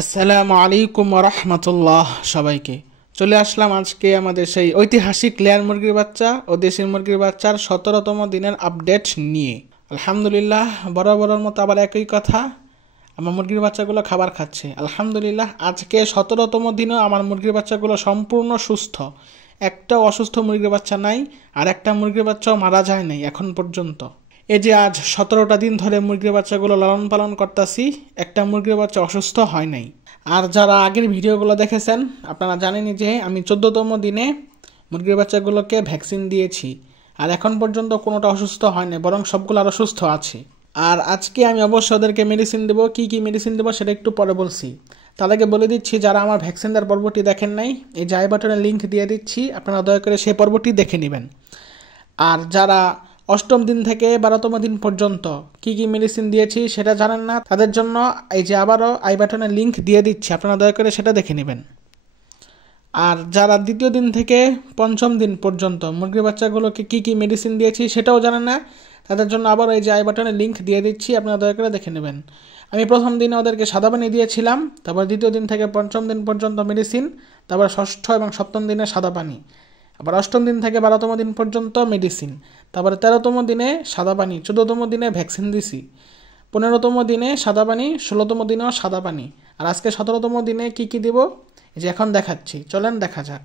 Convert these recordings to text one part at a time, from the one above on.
আসসালামু আলাইকুম ওয়া রাহমাতুল্লাহ। সবাইকে চলে আসলাম আজকে আমাদের সেই ঐতিহাসিক লেয়ার মুরগির বাচ্চা ও দেশি মুরগির বাচ্চার 17তম দিনের আপডেট নিয়ে। আলহামদুলিল্লাহ, বরাবরের মতো আবার একই কথা, আমার মুরগির বাচ্চাগুলো খাবার খাচ্ছে। আলহামদুলিল্লাহ, আজকে 17তম দিনেও আমার মুরগির বাচ্চাগুলো সম্পূর্ণ সুস্থ, একটাও অসুস্থ মুরগির বাচ্চা নাই, আর একটা মুরগির বাচ্চাও মারা যায় নাই এখন পর্যন্ত। এই যে আজ 17টা দিন ধরে মুরগির বাচ্চাগুলো লালন পালন করতেছি, একটা মুরগির বাচ্চা অসুস্থ হয় নাই। আর যারা আগের ভিডিওগুলো দেখেছেন আপনারা জানেনই যে আমি 14তম দিনে মুরগির বাচ্চাগুলোকে ভ্যাকসিন দিয়েছি, আর এখন পর্যন্ত কোনোটা অসুস্থ হয় না, বরং সবগুলো আরও সুস্থ আছে। আর আজকে আমি অবশ্যই ওদেরকে মেডিসিন দেবো। কী কী মেডিসিন দেবো সেটা একটু পরে বলছি। তার আগে বলে দিচ্ছি, যারা আমার ভ্যাকসিন দেওয়ার পর্বটি দেখেন নাই, এই যে আই বাটনে লিঙ্ক দিয়ে দিচ্ছি, আপনারা দয়া করে সেই পর্বটি দেখে নেবেন। আর যারা 8ম দিন থেকে 12তম দিন পর্যন্ত কি কি মেডিসিন দিয়েছি সেটা জানেন না, তাদের জন্য এই যে আবারও আই বাটনে লিঙ্ক দিয়ে দিচ্ছি, আপনারা দয়া করে সেটা দেখে নেবেন। আর যারা 2য় দিন থেকে 5ম দিন পর্যন্ত মুরগির বাচ্চাগুলোকে কি কি মেডিসিন দিয়েছি সেটাও জানেন না, তাদের জন্য আবার এই যে আই বাটনে লিঙ্ক দিয়ে দিচ্ছি, আপনারা দয়া করে দেখে নেবেন। আমি প্রথম দিনে ওদেরকে সাদা পানি দিয়েছিলাম, তারপর 2য় দিন থেকে 5ম দিন পর্যন্ত মেডিসিন, তারপর 6ষ্ঠ এবং 7ম দিনে সাদা পানি, আবার 8ম দিন থেকে 12তম দিন পর্যন্ত মেডিসিন, তারপরে 13তম দিনে সাদা পানি, 14তম দিনে ভ্যাকসিন দিছি, 15তম দিনে সাদা পানি, 16তম দিনেও সাদা পানি। আর আজকে 17তম দিনে কি কি দেব এই যে এখন দেখাচ্ছি, চলেন দেখা যাক।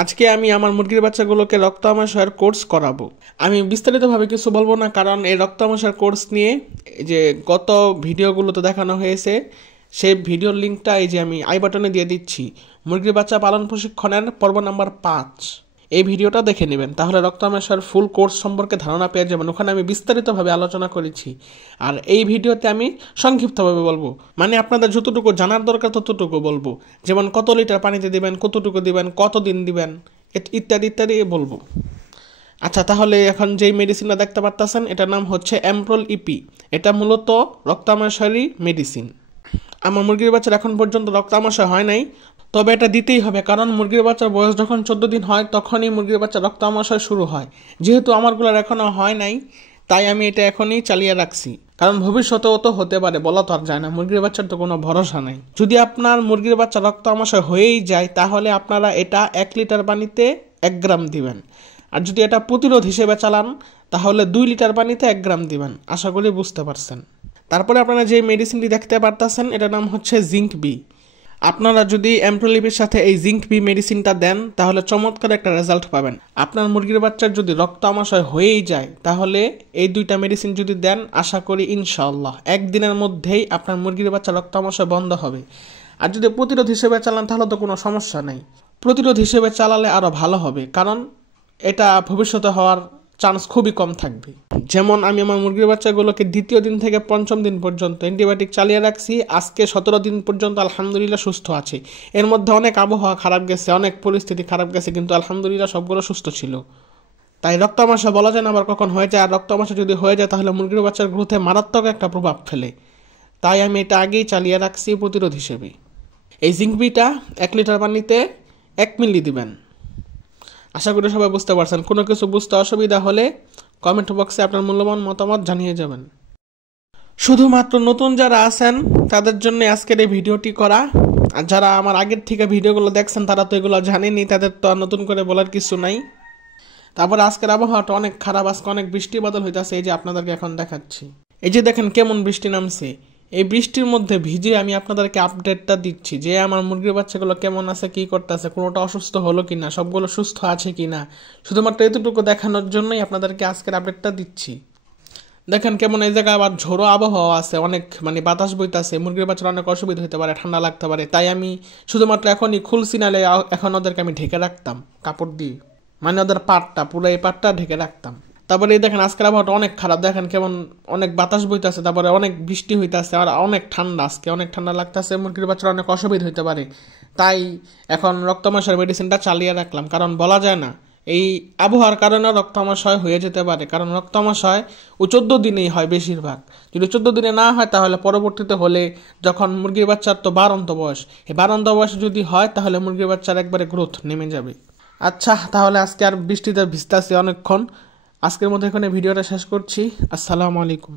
আজকে আমি আমার মুরগির বাচ্চাগুলোকে রক্ত আমাশয়ের কোর্স করাবো। আমি বিস্তারিতভাবে কিছু বলবো না, কারণ এই রক্ত আমাশয়ের কোর্স নিয়ে যে গত ভিডিওগুলোতে দেখানো হয়েছে, সেই ভিডিওর লিঙ্কটা এই যে আমি আই বাটনে দিয়ে দিচ্ছি। মুরগির বাচ্চা পালন প্রশিক্ষণের পর্ব নাম্বার 5, এই ভিডিওটা দেখে নেবেন, তাহলে রক্ত আমাশয়ের ফুল কোর্স সম্পর্কে ধারণা পেয়ে যাবেন। ওখানে আমি বিস্তারিতভাবে আলোচনা করেছি, আর এই ভিডিওতে আমি সংক্ষিপ্তভাবে বলবো, মানে আপনাদের যতটুকু জানার দরকার ততটুকু বলবো। যেমন কত লিটার পানিতে দিবেন, কতটুকু দিবেন, কতদিন দিবেন, ইত্যাদি ইত্যাদি বলবো। আচ্ছা, তাহলে এখন যেই মেডিসিনটা দেখতে পারতেছেন এটার নাম হচ্ছে অ্যাম্প্রোল ইপি। এটা মূলত রক্ত আমাশয়েরই মেডিসিন। আমার মুরগির বাচ্চার এখন পর্যন্ত রক্ত আমাশয় হয় নাই, তবে এটা দিতেই হবে, কারণ মুরগির বাচ্চার বয়স যখন 14 দিন হয় তখনই মুরগির বাচ্চার রক্ত আমাশয় শুরু হয়। যেহেতু আমারগুলোর এখনও হয় নাই, তাই আমি এটা এখনই চালিয়ে রাখছি, কারণ ভবিষ্যতেও তো হতে পারে, বলা তো আর যায় না, মুরগির বাচ্চার তো কোনো ভরসা নাই। যদি আপনার মুরগির বাচ্চা রক্ত আমাশয় হয়েই যায়, তাহলে আপনারা এটা 1 লিটার পানিতে 1 গ্রাম দিবেন। আর যদি এটা প্রতিরোধ হিসেবে চালান, তাহলে 2 লিটার পানিতে 1 গ্রাম দিবেন। আশা করি বুঝতে পারছেন। তারপরে আপনারা যে মেডিসিনটি দেখতে পারতেছেন এটার নাম হচ্ছে জিঙ্ক বি। আপনারা যদি অ্যাম্প্রোলিপের সাথে এই জিঙ্ক বি মেডিসিনটা দেন, তাহলে চমৎকার একটা রেজাল্ট পাবেন। আপনার মুরগির বাচ্চার যদি রক্ত আমাশয় হয়েই যায়, তাহলে এই 2টা মেডিসিন যদি দেন, আশা করি ইনশাআল্লাহ 1 দিনের মধ্যেই আপনার মুরগির বাচ্চার রক্ত আমাশয় বন্ধ হবে। আর যদি প্রতিরোধ হিসেবে চালান তাহলে তো কোনো সমস্যা নেই। প্রতিরোধ হিসেবে চালালে আরও ভালো হবে, কারণ এটা ভবিষ্যতে হওয়ার চান্স খুবই কম থাকবে। যেমন আমি আমার মুরগির বাচ্চাগুলোকে 2য় দিন থেকে 5ম দিন পর্যন্ত অ্যান্টিবায়োটিক চালিয়ে রাখছি, আজকে 17 দিন পর্যন্ত আলহামদুলিল্লাহ সুস্থ আছে। এর মধ্যে অনেক আবহাওয়া খারাপ গেছে, অনেক পরিস্থিতি খারাপ গেছে, কিন্তু আলহামদুলিল্লাহ সবগুলো সুস্থ ছিল। তাই রক্ত আমাশয় বলা যায় না আবার কখন হয়ে যায়, আর রক্ত আমাশয় যদি হয়ে যায় তাহলে মুরগির বাচ্চার গ্রোথে মারাত্মক একটা প্রভাব ফেলে। তাই আমি এটা আগেই চালিয়ে রাখছি প্রতিরোধ হিসেবে। এই জিঙ্কবিটা 1 লিটার পানিতে 1 মিলি দিবেন। আশা করি সবাই বুঝতে পারছেন। কোনো কিছু বুঝতে অসুবিধা হলে কমেন্ট বক্সে আপনার মূল্যবান মতামত জানিয়ে যাবেন। শুধুমাত্র নতুন যারা আছেন তাদের জন্য আজকের এই ভিডিওটি করা, আর যারা আমার আগের থেকে ভিডিওগুলো দেখছেন তারা তো এগুলো জানেনি, তাদের তো আর নতুন করে বলার কিছু নাই। তারপর আজকের আবহাওয়াটা অনেক খারাপ, আজকে অনেক বৃষ্টি বাদল হইতেছে, এই যে আপনাদেরকে এখন দেখাচ্ছি। এই যে দেখেন কেমন বৃষ্টি নামছে। এই বৃষ্টির মধ্যে ভিজে আমি আপনাদেরকে আপডেটটা দিচ্ছি যে আমার মুরগির বাচ্চাগুলো কেমন আছে, কি করতেছে, কোনোটা অসুস্থ হলো কিনা, সবগুলো সুস্থ আছে কিনা, শুধুমাত্র এতটুকু দেখানোর জন্যই আপনাদেরকে আজকের আপডেটটা দিচ্ছি। দেখেন কেমন এই জায়গায় আবার ঝোড়ো আবহাওয়া আছে, অনেক মানে বাতাস বইতেছে, মুরগির বাচ্চার অনেক অসুবিধা হতে পারে, ঠান্ডা লাগতে পারে। তাই আমি শুধুমাত্র এখনই খুলছি, নালে এখন ওদেরকে আমি ঢেকে রাখতাম কাপড় দিয়ে, মানে ওদের পাটটা পুরো এই পাটটা ঢেকে রাখতাম। তারপরে এই দেখেন আজকের আবহাওয়াটা অনেক খারাপ, দেখেন কেমন অনেক বাতাস বইতেছে, তারপরে অনেক বৃষ্টি হইতেছে, আর অনেক ঠান্ডা, আজকে অনেক ঠান্ডা লাগতেছে, মুরগির বাচ্চার অনেক অসুবিধা হইতে পারে। তাই এখন রক্ত আমাশয়ের মেডিসিনটা চালিয়ে রাখলাম, কারণ বলা যায় না এই আবহাওয়ার কারণে রক্ত আমাশয় হয়ে যেতে পারে, কারণ রক্ত আমাশয় 14 দিনেই হয় বেশিরভাগ। যদি 14 দিনে না হয় তাহলে পরবর্তীতে হলে, যখন মুরগির বাচ্চার তো বাড়ন্ত বয়স, এই বাড়ন্ত বয়সে যদি হয় তাহলে মুরগির বাচ্চার একবারে গ্রোথ নেমে যাবে। আচ্ছা, তাহলে আজকে আর বৃষ্টিতে ভিজতেছি অনেকক্ষণ, আজকের মধ্যে এখানে ভিডিওটা শেষ করছি। আসসালামু আলাইকুম।